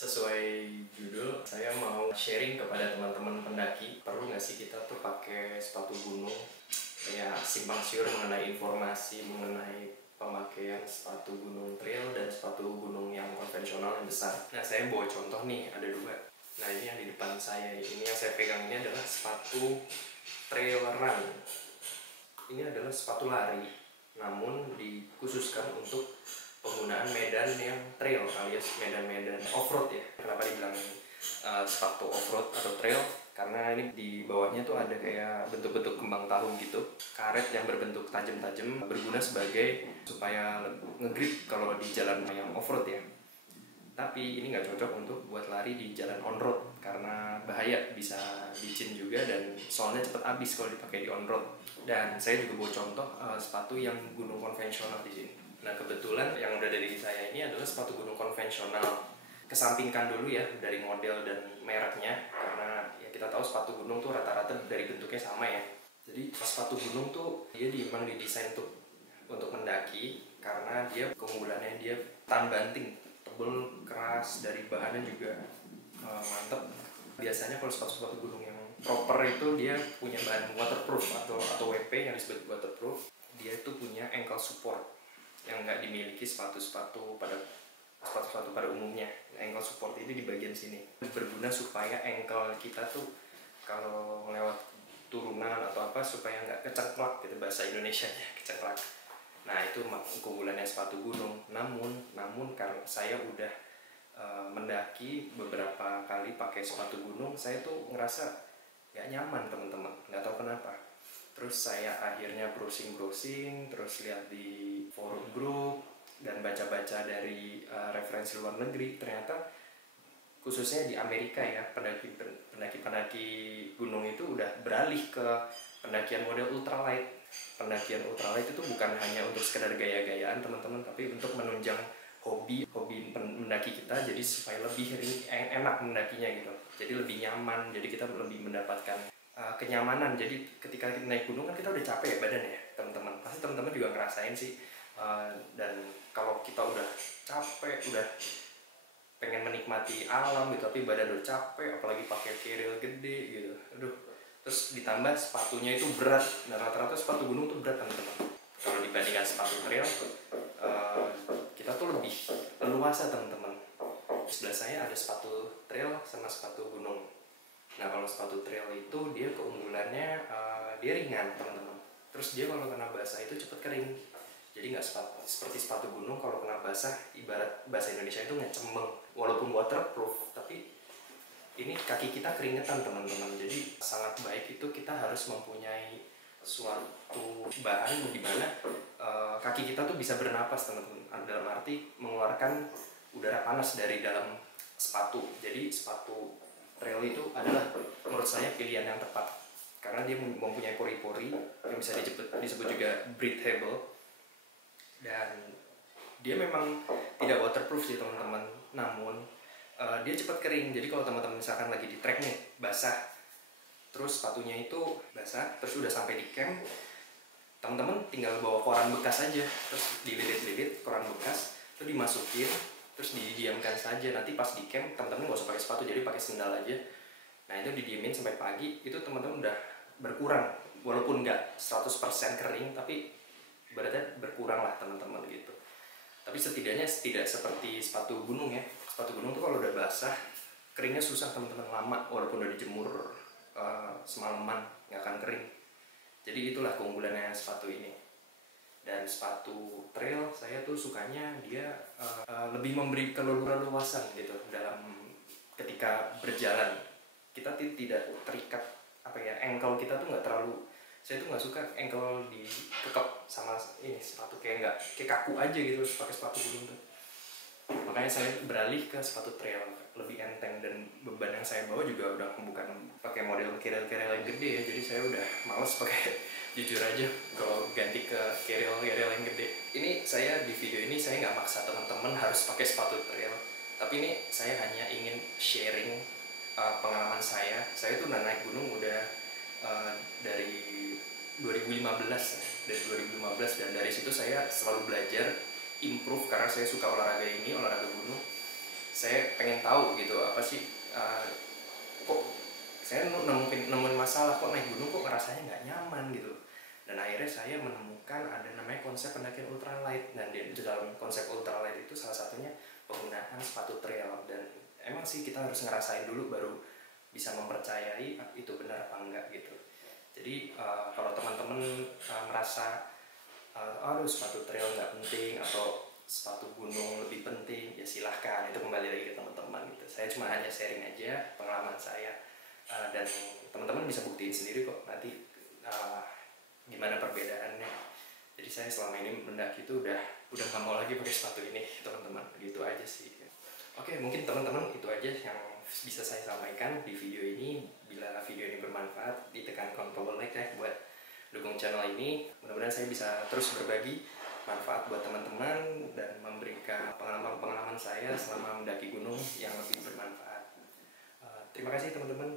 Sesuai judul, saya mau sharing kepada teman-teman pendaki. Perlu nggak sih kita tuh pakai sepatu gunung? Kayak simpang siur mengenai informasi mengenai pemakaian sepatu gunung trail dan sepatu gunung yang konvensional yang besar. Nah, saya bawa contoh nih, ada dua. Nah, ini yang di depan saya, ini yang saya pegang ini adalah sepatu trail run. Ini adalah sepatu lari, namun dikhususkan untuk penggunaan medan yang trail alias medan-medan off-road ya. Kenapa dibilang sepatu off-road atau trail? Karena ini di bawahnya tuh ada kayak bentuk-bentuk kembang tahu gitu, karet yang berbentuk tajam-tajam, berguna sebagai supaya ngegrip kalau di jalan yang off-road ya. Tapi ini nggak cocok untuk buat lari di jalan on-road karena bahaya, bisa licin juga dan soalnya cepet habis kalau dipakai di on-road. Dan saya juga bawa contoh sepatu yang gunung konvensional di sini. Nah, kebetulan yang udah dari saya ini adalah sepatu gunung konvensional. Kesampingkan dulu ya dari model dan mereknya, karena ya kita tahu sepatu gunung tuh rata-rata dari bentuknya sama ya. Jadi sepatu gunung tuh dia memang didesain untuk mendaki karena dia keunggulannya dia tahan banting, tebel, keras, dari bahannya juga mantep. Biasanya kalau sepatu-sepatu gunung yang proper itu dia punya bahan waterproof atau WP yang disebut waterproof. Dia itu punya ankle support yang nggak dimiliki sepatu-sepatu pada umumnya. Ankle support ini di bagian sini berguna supaya ankle kita tuh kalau lewat turunan atau apa supaya nggak keceklak gitu, bahasa Indonesianya keceklak. Nah, itu keunggulannya sepatu gunung. Namun karena saya udah mendaki beberapa kali pakai sepatu gunung, saya tuh ngerasa nggak nyaman teman-teman, nggak tahu kenapa. Terus saya akhirnya browsing, terus lihat di forum grup dan baca-baca dari referensi luar negeri. Ternyata khususnya di Amerika ya, pendaki gunung itu udah beralih ke pendakian model ultralight. Pendakian ultralight itu bukan hanya untuk sekedar gaya-gayaan teman-teman, tapi untuk menunjang hobi mendaki kita, jadi supaya lebih enak mendakinya gitu, jadi lebih nyaman, jadi kita lebih mendapatkan kenyamanan. Jadi ketika kita naik gunung kan kita udah capek ya badan ya teman-teman, pasti teman-teman juga ngerasain sih. Dan kalau kita udah capek, udah pengen menikmati alam gitu, tapi badan udah capek, apalagi pakai keril gede gitu, aduh. Terus ditambah sepatunya itu berat. Nah, rata-rata sepatu gunung tuh berat teman-teman. Kalau dibandingkan sepatu trail, kita tuh lebih leluasa teman-teman. Sebelah saya ada sepatu trail sama sepatu gunung. Nah, kalau sepatu trail itu dia keunggulannya dia ringan teman-teman. Terus dia kalau kena basah itu cepet kering. Jadi nggak seperti sepatu gunung, kalau kena basah ibarat bahasa Indonesia itu ngecembeng. Walaupun waterproof, tapi ini kaki kita keringetan teman-teman. Jadi sangat baik itu kita harus mempunyai suatu bahan di mana kaki kita tuh bisa bernapas teman-teman, dalam arti mengeluarkan udara panas dari dalam sepatu. Jadi sepatu trail itu adalah menurut saya pilihan yang tepat karena dia mempunyai pori-pori yang bisa disebut juga breathable, dan dia memang tidak waterproof sih teman-teman, namun dia cepat kering. Jadi kalau teman-teman misalkan lagi di trek nih basah, terus sepatunya itu basah, terus udah sampai di camp, teman-teman tinggal bawa koran bekas aja, terus dililit-lilit koran bekas, terus dimasukin, terus didiamkan saja. Nanti pas di camp teman-teman nggak usah pakai sepatu, jadi pakai sendal aja. Nah, itu didiemin sampai pagi, itu teman-teman udah berkurang, walaupun nggak 100% kering, tapi ibaratnya berkurang lah teman-teman gitu. Tapi setidaknya tidak seperti sepatu gunung ya. Sepatu gunung tuh kalau udah basah, keringnya susah teman-teman, lama, walaupun udah dijemur semalaman nggak akan kering. Jadi itulah keunggulannya sepatu ini. Dan sepatu trail saya tuh sukanya dia lebih memberi keleluasan gitu dalam ketika berjalan. Kita tidak terikat ankle kita tuh nggak terlalu. Saya tuh nggak suka ankle dikekep sama ini sepatu, kayak kaku aja gitu pakai sepatu gunung tuh. Makanya saya beralih ke sepatu trail, lebih enteng, dan beban yang saya bawa juga udah bukan pakai model keril-keril yang gede ya. Jadi saya udah males pakai jujur aja kalau ganti ke keril-keril yang gede. Ini saya di video ini saya nggak maksa teman-teman harus pakai sepatu trail, tapi ini saya hanya ingin sharing pengalaman saya. Saya tuh udah naik gunung udah dari 2015 dan dari situ saya selalu belajar improve karena saya suka olahraga gunung. saya pengen tahu gitu apa sih, kok saya nemuin masalah kok naik gunung kok rasanya nggak nyaman gitu. Dan akhirnya saya menemukan ada namanya konsep pendakian ultralight, dan di dalam konsep ultralight itu salah satunya penggunaan sepatu trail. Dan emang sih kita harus ngerasain dulu baru bisa mempercayai itu benar apa enggak gitu. Jadi kalau teman-teman merasa aduh sepatu trail nggak penting atau sepatu gunung lebih penting, ya silahkan, itu kembali lagi ke teman-teman gitu. Saya cuma hanya sharing aja pengalaman saya, dan teman-teman bisa buktiin sendiri kok nanti gimana perbedaannya. Jadi saya selama ini mendaki itu udah nggak mau lagi pakai sepatu ini teman-teman, gitu aja sih. Oke, mungkin teman-teman itu aja yang bisa saya sampaikan di video ini. Bila video ini bermanfaat, ditekan tombol like ya buat dukung channel ini. Mudah-mudahan saya bisa terus berbagi manfaat buat teman-teman dan memberikan pengalaman-pengalaman saya selama mendaki gunung yang lebih bermanfaat. Terima kasih teman-teman.